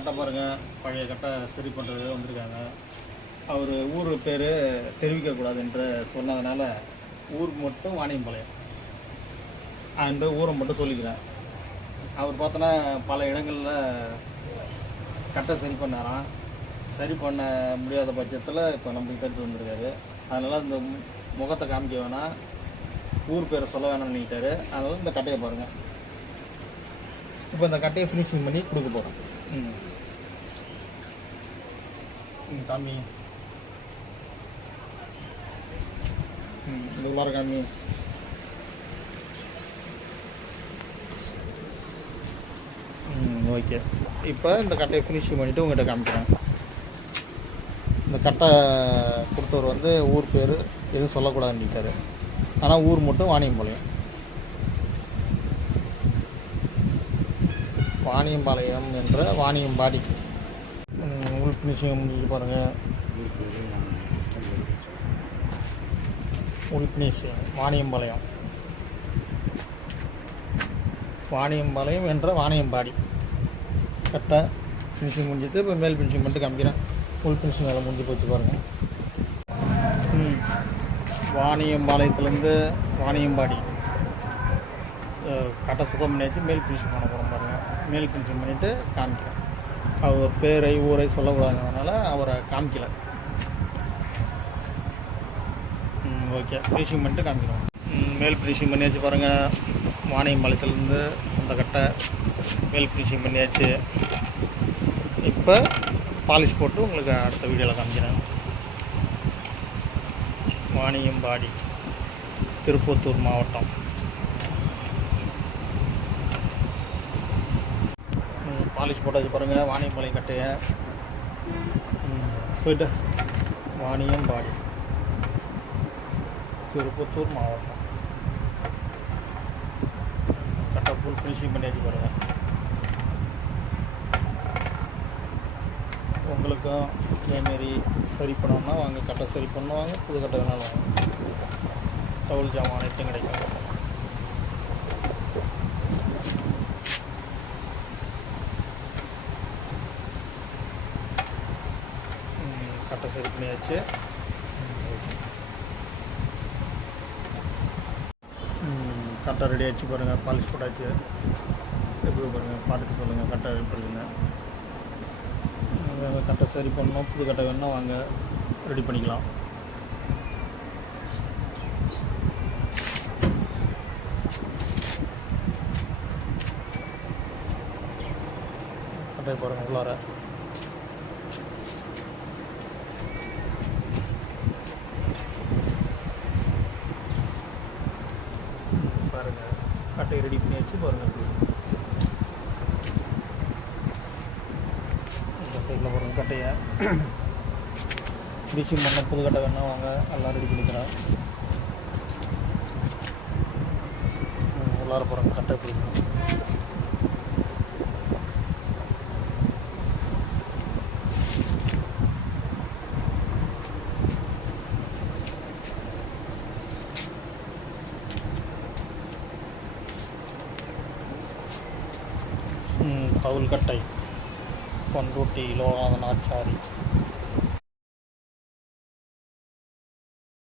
கட்டை பாருங்கள், பழைய கட்டை சரி பண்ணுறது வந்திருக்காங்க. அவர் ஊர் பேர் தெரிவிக்கக்கூடாது என்று சொன்னதுனால ஊர் மட்டும் வாணியம்பாளையம் அந்த ஊரை மட்டும் சொல்லிக்கிறேன். அவர் பார்த்தோன்னா பல இடங்களில் கட்டை சரி பண்ணாராம். சரி பண்ண முடியாத பட்சத்தில் இப்போ நம்மளுக்கு எடுத்து வந்திருக்காரு. அதனால் இந்த முகத்தை காமிக்க வேணாம், ஊர் பேரை சொல்ல வேணாம்னு நினைக்கிட்டாரு. அதனால் இந்த கட்டையை பாருங்கள். இப்போ இந்த கட்டையை ஃபினிஷிங் பண்ணி கொடுக்க போகிறோம். காமி, இந்த உள்ளார காமி. ஓகே, இப்போ இந்த கட்டையை ஃபினிஷிங் பண்ணிவிட்டு உங்கள்கிட்ட காமிக்கிறேன். இந்த கட்டை கொடுத்தவர் வந்து ஊர் பேர் எதுவும் சொல்லக்கூடாதுன்னு நினைட்டாரு. ஆனால் ஊர் மட்டும் வாணியம்பாளையம். வாணியம்பாளையம் என்ற வாணியம்பாடி. உள் ஃபினிஷிங் முடிச்சு பாருங்கள். உள் ஃபினிஷிங் வாணியம்பாளையம், வாணியம்பாளையம் என்ற வாணியம்பாடி. கரெக்டாக ஃபினிஷிங் முடிஞ்சது. இப்போ மேல் ஃபினிஷிங் மட்டும் காமிக்கிறேன். உள் ஃபினிஷிங் வேலை முடிஞ்சு போச்சு பாருங்கள். வாணியம்பாளையத்துலேருந்து வாணியம்பாடி கட்டை சுத்தம் பண்ணியாச்சு. மேல் ஃபினிஷிங் பண்ண போகிறோம் பாருங்கள். மேல் ஃபினிஷிங் பண்ணிவிட்டு காமிக்கிறேன். அவர் பேரை ஊரை சொல்லக்கூடாதுனால அவரை காமிக்கலை. ஓகே, ஃபினிஷிங் பண்ணிட்டு காமிக்கிறோம். மேல் ஃபினிஷிங் பண்ணியாச்சு பாருங்கள். வாணியம்பாளையத்துலேருந்து அந்த கட்டை மேல் ஃபினிஷிங் பண்ணியாச்சு. இப்போ பாலிஷ் போட்டு உங்களுக்கு அடுத்த வீடியோவில் காமிக்கிறேன். வாணியம்பாடி, திருப்பத்தூர் மாவட்டம். பாலிஷ் போட்டாச்சு பாருங்கள். வாணியம்பாளையம் கட்டையை சொல்லிட்டு வாணியம்பாடி, திருப்பத்தூர் மாவட்டம். கட்டை ஃபுல் ஃபினிஷிங் பண்ணியாச்சு பாருங்கள். உங்களுக்கும் இதேமாரி சரி பண்ணோம்னா வாங்க, கட்டை சரி பண்ணுவாங்க. புது கட்டை வேணாலும் வாங்க. தவுள் ஜாமான் அனைத்தும் கிடைக்கும். கட்டை சரி பண்ணியாச்சு. கட்டை ரெடி ஆச்சு பாருங்கள். பாலிஷ் போட்டாச்சு. எப்படி பாருங்கள், பார்த்துட்டு சொல்லுங்கள். கட்டை எப்படி இருக்குங்க. கட்டை சரி பண்ணணும், புது கட்டை வேணுன்னா வாங்க, ரெடி பண்ணிக்கலாம். கட்டை பாருங்கள் உள்ளார. பாருங்கள், கட்டை ரெடி பண்ணியாச்சு பாருங்கள். சைடில் பாருங்கள் கட்டையை ஃபினிஷிங் பண்ண புது கட்டை வேணா வாங்க, எல்லாம் ரெடி பண்ணிக்கிறேன். உள்ளார போகிறாங்க கட்டை பிடிக்கணும். தவுள் கட்டை, பண்ருட்டி லோகநாதன் ஆச்சாரி.